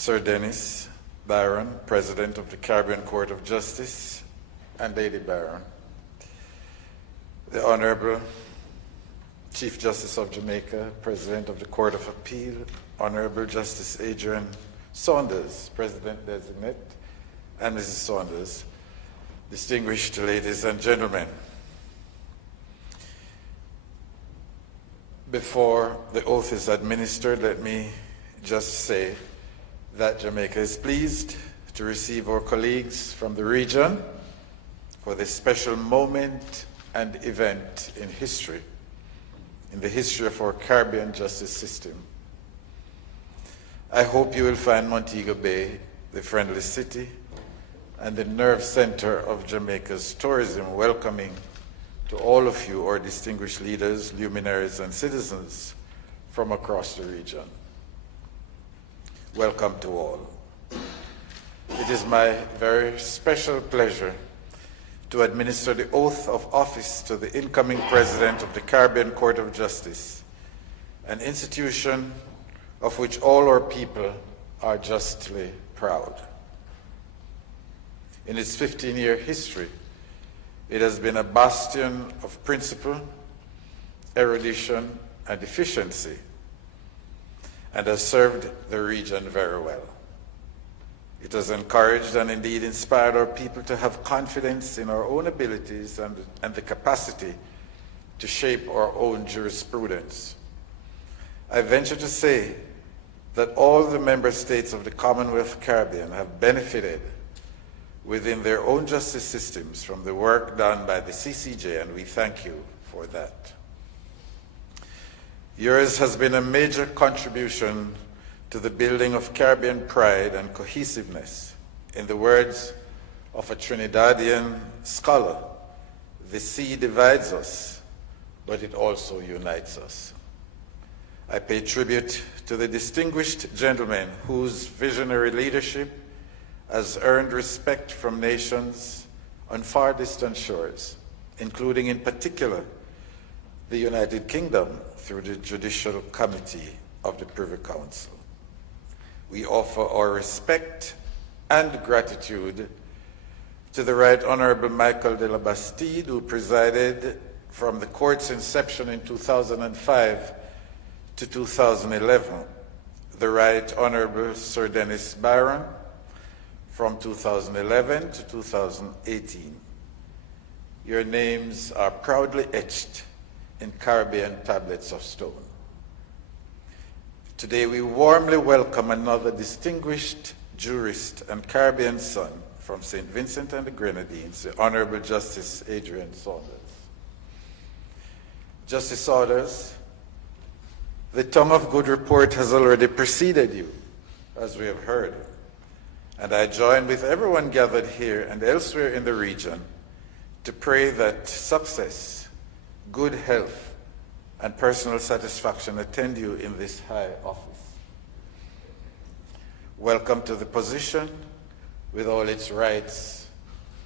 Sir Dennis Byron, President of the Caribbean Court of Justice, and Lady Byron, the Honourable Chief Justice of Jamaica, President of the Court of Appeal, Honourable Justice Adrian Saunders, President-designate, and Mrs. Saunders, distinguished ladies and gentlemen. Before the oath is administered, let me just say that Jamaica is pleased to receive our colleagues from the region for this special moment and event in history, in the history of our Caribbean justice system. I hope you will find Montego Bay, the friendly city, and the nerve center of Jamaica's tourism welcoming to all of you, our distinguished leaders, luminaries, and citizens from across the region. Welcome to all. It is my very special pleasure to administer the oath of office to the incoming President of the Caribbean Court of Justice, an institution of which all our people are justly proud. In its 15-year history, it has been a bastion of principle, erudition, and efficiency, and has served the region very well. It has encouraged and indeed inspired our people to have confidence in our own abilities and the capacity to shape our own jurisprudence. I venture to say that all the member states of the Commonwealth Caribbean have benefited within their own justice systems from the work done by the CCJ, and we thank you for that. Yours has been a major contribution to the building of Caribbean pride and cohesiveness. In the words of a Trinidadian scholar, the sea divides us, but it also unites us. I pay tribute to the distinguished gentleman whose visionary leadership has earned respect from nations on far distant shores, including in particular the United Kingdom through the Judicial Committee of the Privy Council. We offer our respect and gratitude to the Right Honourable Michael de la Bastide, who presided from the court's inception in 2005 to 2011, the Right Honourable Sir Dennis Byron from 2011 to 2018. Your names are proudly etched in Caribbean tablets of stone. Today we warmly welcome another distinguished jurist and Caribbean son from St. Vincent and the Grenadines, the Honourable Justice Adrian Saunders. Justice Saunders, the tongue of good report has already preceded you, as we have heard, and I join with everyone gathered here and elsewhere in the region to pray that success, good health, and personal satisfaction attend you in this high office. Welcome to the position with all its rights,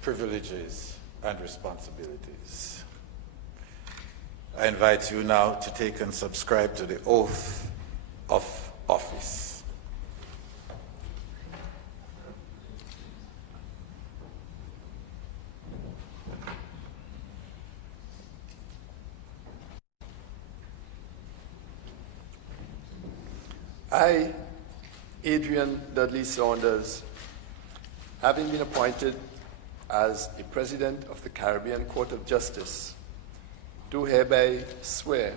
privileges, and responsibilities. I invite you now to take and subscribe to the oath of office. I, Adrian Dudley Saunders, having been appointed as the President of the Caribbean Court of Justice, do hereby swear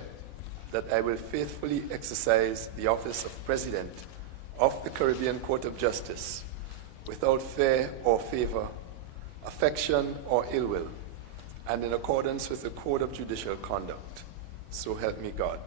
that I will faithfully exercise the office of President of the Caribbean Court of Justice without fear or favor, affection or ill will, and in accordance with the Code of Judicial Conduct. So help me God.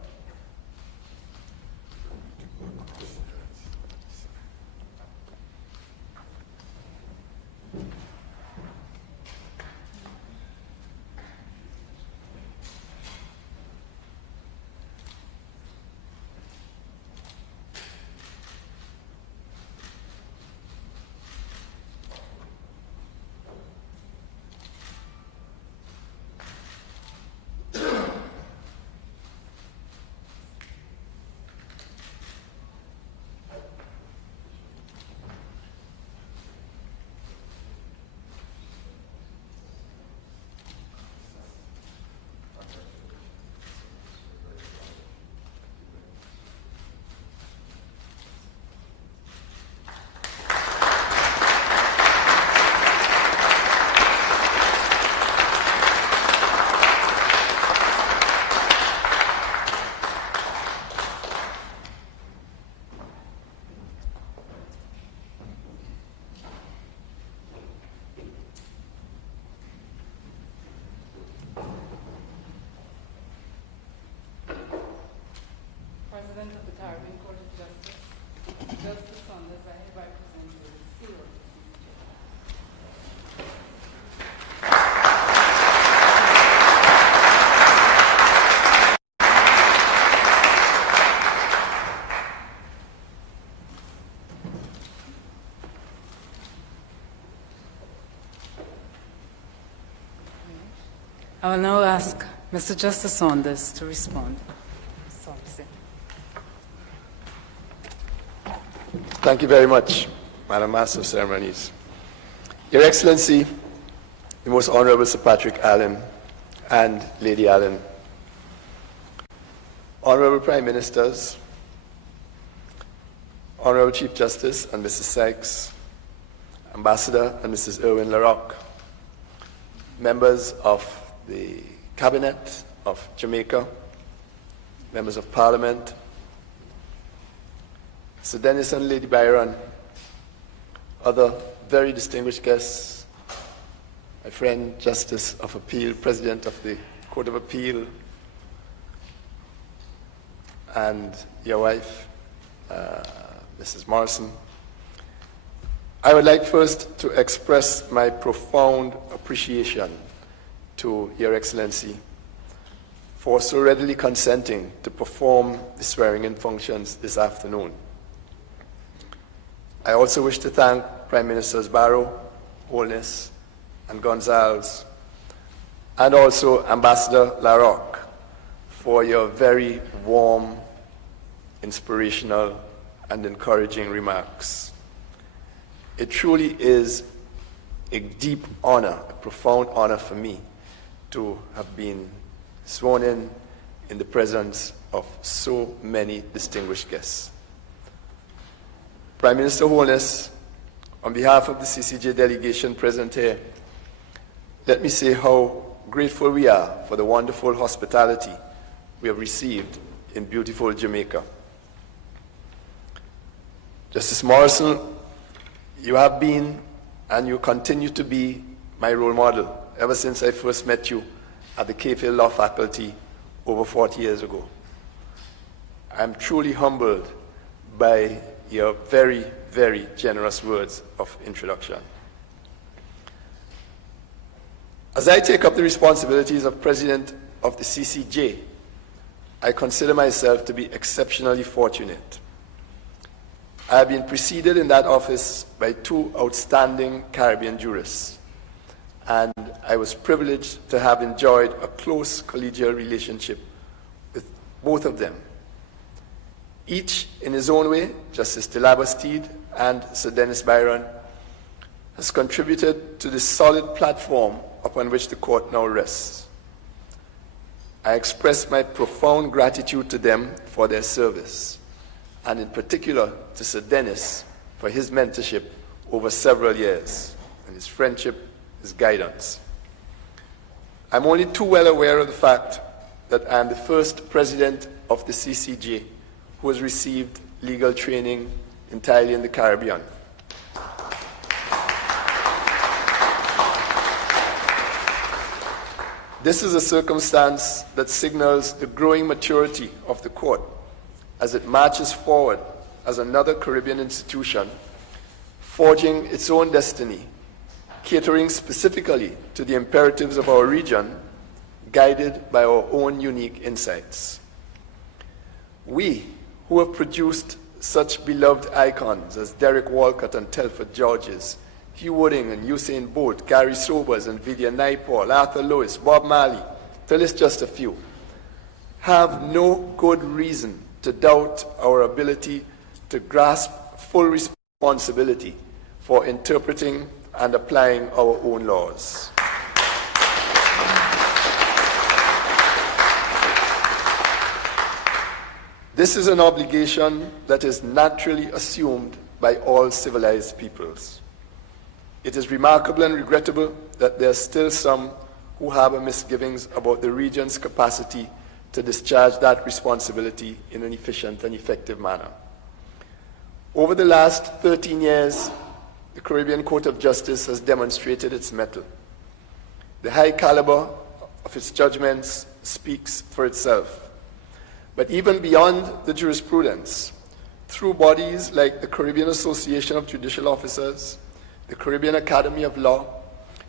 President of the Caribbean Court of Justice, Justice Saunders, I hereby present you the seal of the CCJ. I will now ask Mr. Justice Saunders to respond. Sorry, sir. Thank you very much, Madam Master of Ceremonies. Your Excellency, the Most Honourable Sir Patrick Allen and Lady Allen, Honourable Prime Ministers, Honourable Chief Justice and Mrs. Sykes, Ambassador and Mrs. Irwin LaRocque, members of the Cabinet of Jamaica, members of Parliament, Sir Dennis and Lady Byron, other very distinguished guests, my friend Justice of Appeal, President of the Court of Appeal, and your wife, Mrs. Morrison. I would like first to express my profound appreciation to Your Excellency for so readily consenting to perform the swearing-in functions this afternoon. I also wish to thank Prime Ministers Barrow, Holness, and Gonzalez, and also Ambassador LaRocque for your very warm, inspirational, and encouraging remarks. It truly is a deep honor, a profound honor for me to have been sworn in the presence of so many distinguished guests. Prime Minister Holness, on behalf of the CCJ delegation present here, let me say how grateful we are for the wonderful hospitality we have received in beautiful Jamaica. Justice Morrison, you have been and you continue to be my role model ever since I first met you at the Cape Hill Law Faculty over 40 years ago. I'm truly humbled by your very, very generous words of introduction. As I take up the responsibilities of President of the CCJ, I consider myself to be exceptionally fortunate. I have been preceded in that office by two outstanding Caribbean jurists, and I was privileged to have enjoyed a close collegial relationship with both of them. Each in his own way, Justice Delabastide and Sir Dennis Byron, has contributed to the solid platform upon which the court now rests. I express my profound gratitude to them for their service, and in particular to Sir Dennis for his mentorship over several years, and his friendship, his guidance. I'm only too well aware of the fact that I am the first president of the CCJ who has received legal training entirely in the Caribbean. This is a circumstance that signals the growing maturity of the court as it marches forward as another Caribbean institution, forging its own destiny, catering specifically to the imperatives of our region, guided by our own unique insights. We, who have produced such beloved icons as Derek Walcott and Telford Georges, Hugh Wooding and Usain Bolt, Gary Sobers and Vivian Naipaul, Arthur Lewis, Bob Marley, to list just a few, have no good reason to doubt our ability to grasp full responsibility for interpreting and applying our own laws. This is an obligation that is naturally assumed by all civilized peoples. It is remarkable and regrettable that there are still some who harbor misgivings about the region's capacity to discharge that responsibility in an efficient and effective manner. Over the last 13 years, the Caribbean Court of Justice has demonstrated its mettle. The high caliber of its judgments speaks for itself. But even beyond the jurisprudence, through bodies like the Caribbean Association of Judicial Officers, the Caribbean Academy of Law,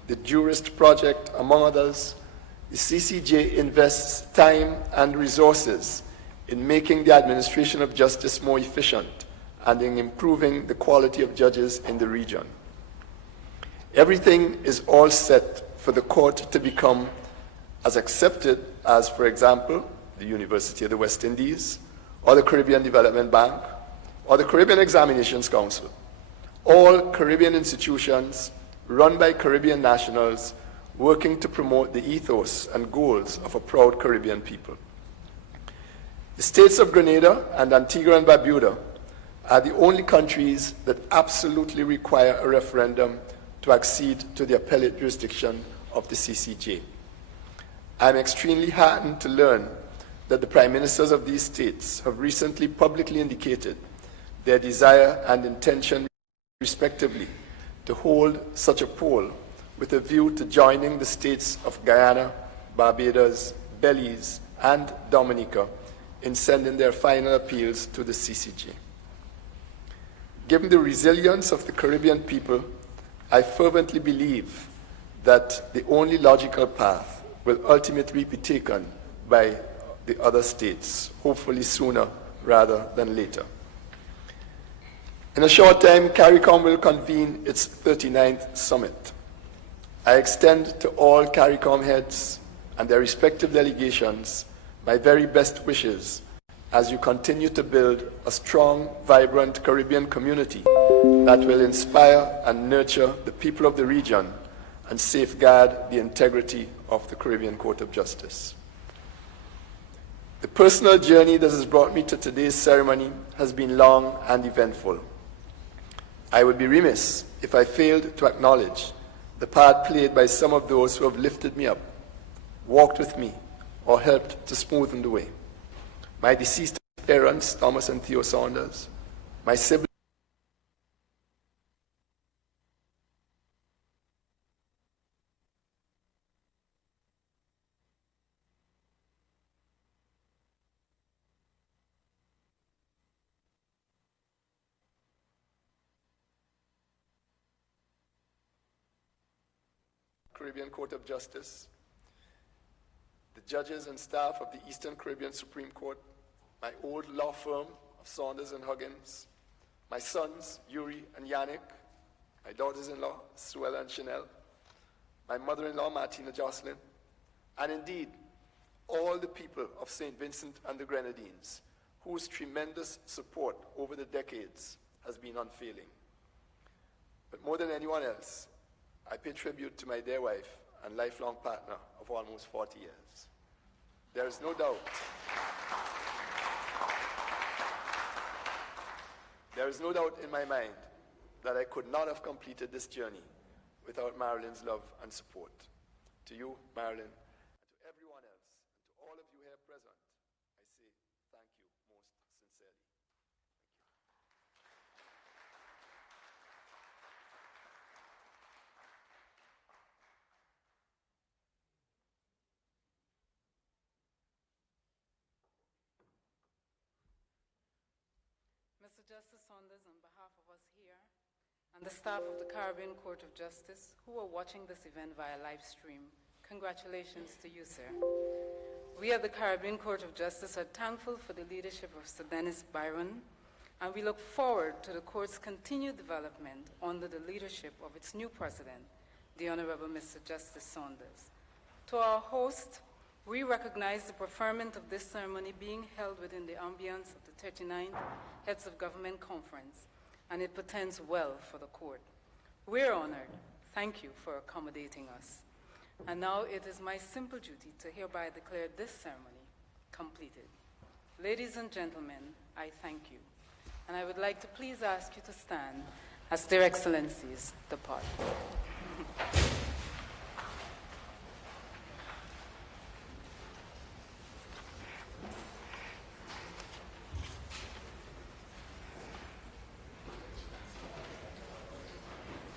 the Jurist Project, among others, the CCJ invests time and resources in making the administration of justice more efficient and in improving the quality of judges in the region. Everything is all set for the court to become as accepted as, for example, the University of the West Indies, or the Caribbean Development Bank, or the Caribbean Examinations Council, all Caribbean institutions run by Caribbean nationals working to promote the ethos and goals of a proud Caribbean people. The states of Grenada and Antigua and Barbuda are the only countries that absolutely require a referendum to accede to the appellate jurisdiction of the CCJ. I'm extremely heartened to learn that the prime ministers of these states have recently publicly indicated their desire and intention, respectively, to hold such a poll with a view to joining the states of Guyana, Barbados, Belize, and Dominica in sending their final appeals to the CCJ. Given the resilience of the Caribbean people, I fervently believe that the only logical path will ultimately be taken by the other states, hopefully sooner rather than later. In a short time, CARICOM will convene its 39th summit. I extend to all CARICOM heads and their respective delegations my very best wishes as you continue to build a strong, vibrant Caribbean community that will inspire and nurture the people of the region and safeguard the integrity of the Caribbean Court of Justice. The personal journey that has brought me to today's ceremony has been long and eventful. I would be remiss if I failed to acknowledge the part played by some of those who have lifted me up, walked with me, or helped to smoothen the way. My deceased parents, Thomas and Theo Saunders, my siblings, Caribbean Court of Justice, the judges and staff of the Eastern Caribbean Supreme Court, my old law firm of Saunders and Huggins, my sons, Yuri and Yannick, my daughters-in-law, Suella and Chanel, my mother-in-law, Martina Jocelyn, and indeed, all the people of St. Vincent and the Grenadines, whose tremendous support over the decades has been unfailing. But more than anyone else, I pay tribute to my dear wife and lifelong partner of almost 40 years. There is no doubt in my mind that I could not have completed this journey without Marilyn's love and support. To you, Marilyn, and to everyone else, and to all of you here present, I say thank you most sincerely. Mr. Justice Saunders, on behalf of us here and the staff of the Caribbean Court of Justice who are watching this event via live stream, congratulations to you, sir. We at the Caribbean Court of Justice are thankful for the leadership of Sir Dennis Byron, and we look forward to the court's continued development under the leadership of its new president, the Honourable Mr. Justice Saunders. To our host, we recognize the preferment of this ceremony being held within the ambience of the 39th Heads of Government Conference, and it portends well for the court. We're honored. Thank you for accommodating us. And now it is my simple duty to hereby declare this ceremony completed. Ladies and gentlemen, I thank you. And I would like to please ask you to stand as their excellencies depart.